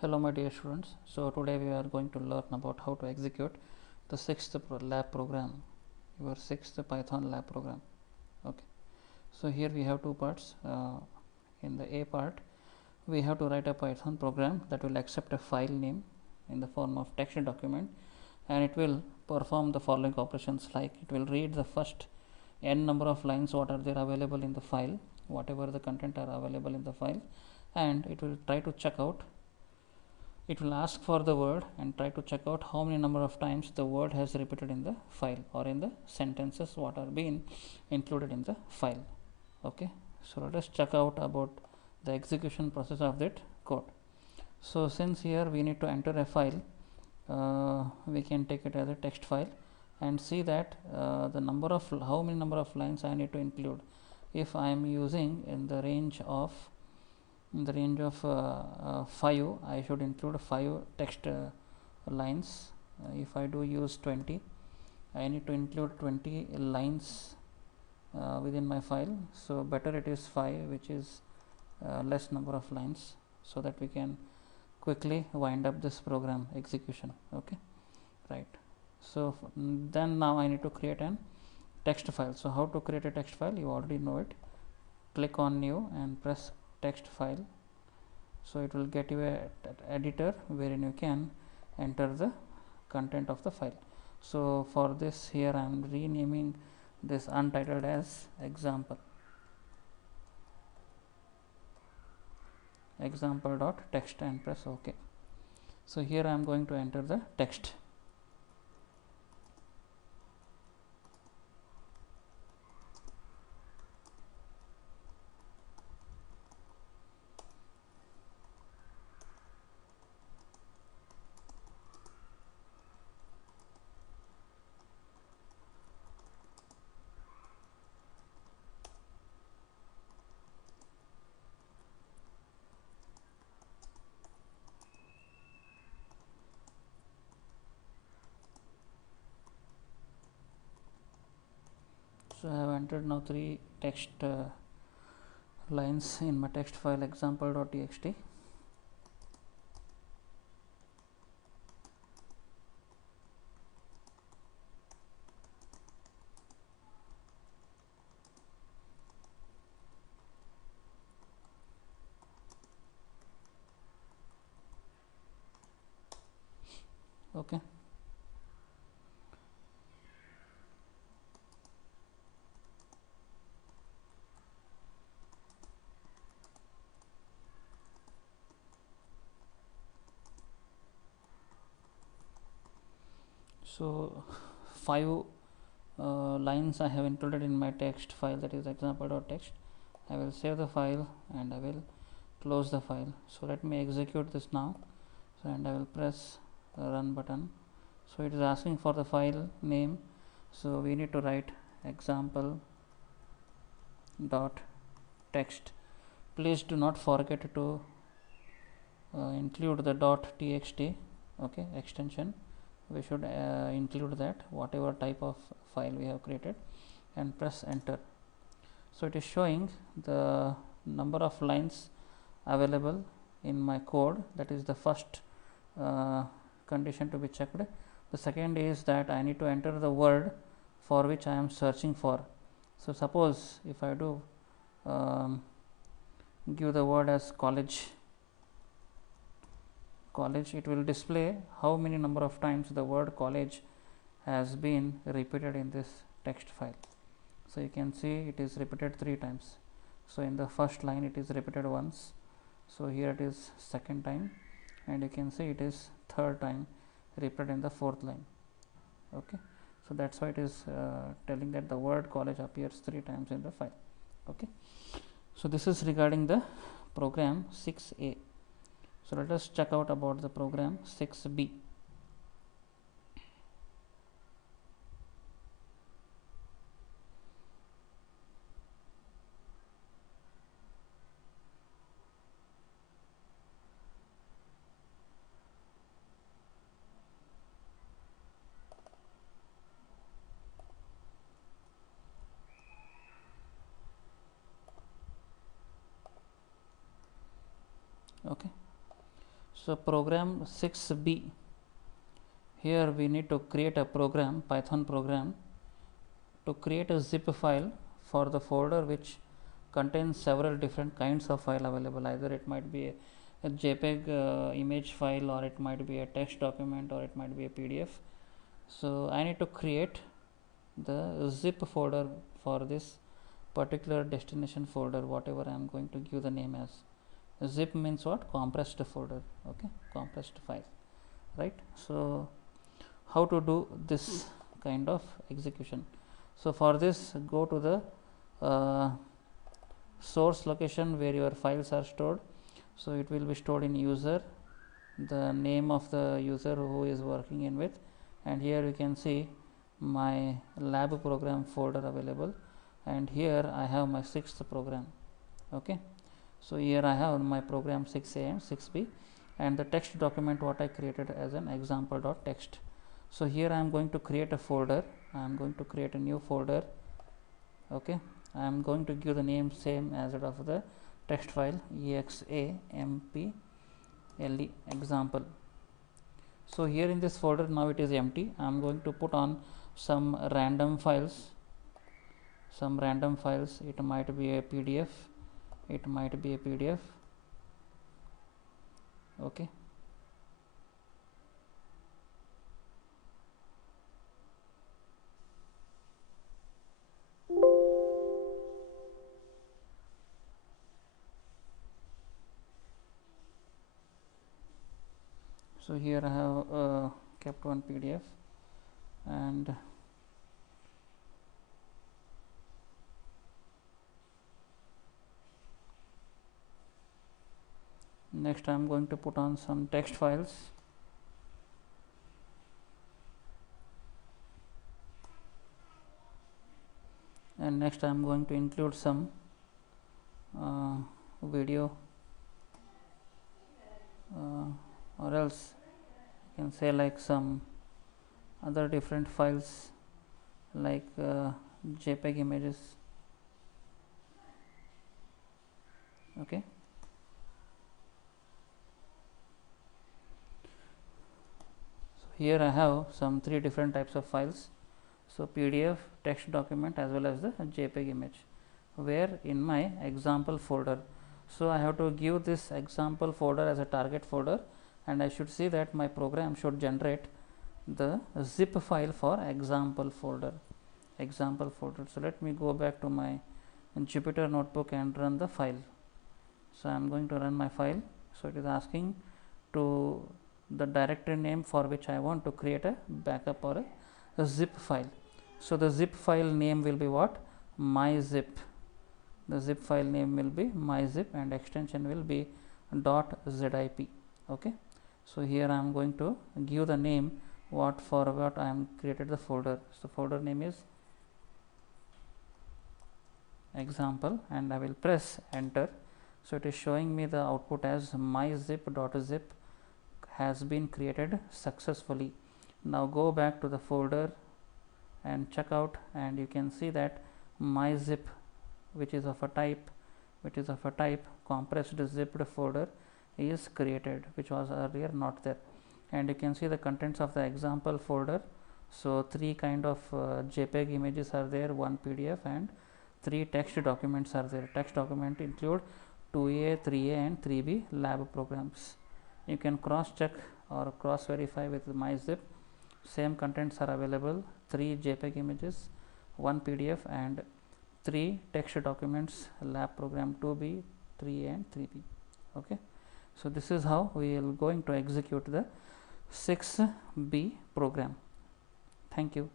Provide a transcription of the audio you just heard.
Hello my dear students. So today we are going to learn about how to execute the sixth lab program, your sixth Python lab program. Okay. So here we have two parts. In the A part, we have to write a Python program that will accept a file name in the form of text document, and it will perform the following operations, like it will read the first n number of lines what are there available in the file, whatever the content are available in the file, and it will try to check out. It will ask for the word and try to check out how many number of times the word has repeated in the file or in the sentences what are being included in the file. Okay, so let us check out about the execution process of that code. So since here we need to enter a file, we can take it as a text file and see that the number of how many number of lines I need to include. If I am using in the range of 5, I should include 5 text lines. If I do use 20, I need to include 20 lines within my file. So better it is 5, which is less number of lines, so that we can quickly wind up this program execution. Okay, right. So then now I need to create an text file. So how to create a text file, you already know it. Click on new and press text file. So it will get you a editor wherein you can enter the content of the file. So for this, here I am renaming this untitled as example.text and press OK. So here I am going to enter the text. So I have entered now 3 text lines in my text file example.txt. Okay. So 5 lines I have included in my text file, that is example.txt. I will save the file and I will close the file. So let me execute this now. So and I will press the run button. So it is asking for the file name. So we need to write example.text. Please do not forget to include the .txt, okay, extension. We should include that whatever type of file we have created, and press enter. So it is showing the number of lines available in my code. That is the first condition to be checked. The second is that I need to enter the word for which I am searching for. So suppose if I do give the word as college, it will display how many number of times the word college has been repeated in this text file. So you can see it is repeated 3 times. So in the first line it is repeated once, so here it is second time, and you can see it is third time repeated in the fourth line. Okay, so that's why it is telling that the word college appears 3 times in the file. Okay, so this is regarding the program 6a. So let us check out about the program 6b. Okay, So program 6b, here we need to create a program, Python program, to create a zip file for the folder which contains several different kinds of file available. Either it might be a JPEG image file, or it might be a text document, or it might be a PDF. So I need to create the zip folder for this particular destination folder, whatever I am going to give the name as. Zip means what? Compressed folder. Okay, compressed file, right? So how to do this kind of execution? So for this, go to the source location where your files are stored. So it will be stored in user, the name of the user who is working in with, and here you can see my lab program folder available, and here I have my 6th program. Okay, so here I have my program 6a and 6b, and the text document what I created as an example.txt. So here I am going to create a folder. I am going to create a new folder. Okay, I am going to give the name same as that of the text file, example example. So here in this folder now it is empty. I am going to put on some random files. It might be a PDF, okay. So here I have kept one PDF, and next I am going to put on some text files. And next I am going to include some video, or else you can say like some other different files like JPEG images. Okay, so here I have some 3 different types of files. So PDF, text document, as well as the JPEG image, where in my example folder. So I have to give this example folder as a target folder, and I should see that my program should generate the zip file for example folder. So let me go back to my Jupyter notebook and run the file. So I am going to run my file. So it is asking to the directory name for which I want to create a backup or a zip file. So the zip file name will be what? MyZip. The zip file name will be MyZip, and extension will be .zip. Okay, so here I am going to give the name what I am created the folder. So folder name is example, and I will press enter. So it is showing me the output as myzip.zip has been created successfully. Now go back to the folder and check out, and you can see that myzip, which is of a type compressed zipped folder, is created, which was earlier not there. And you can see the contents of the example folder. So 3 kind of JPEG images are there, 1 PDF, and 3 text documents are there. Text document include 2A, 3A and 3B lab programs. You can cross check or cross verify with myzip. Same contents are available, 3 JPEG images, 1 PDF and 3 text documents, lab program 2B, 3A and 3B. Okay, so this is how we are going to execute the 6B program. Thank you.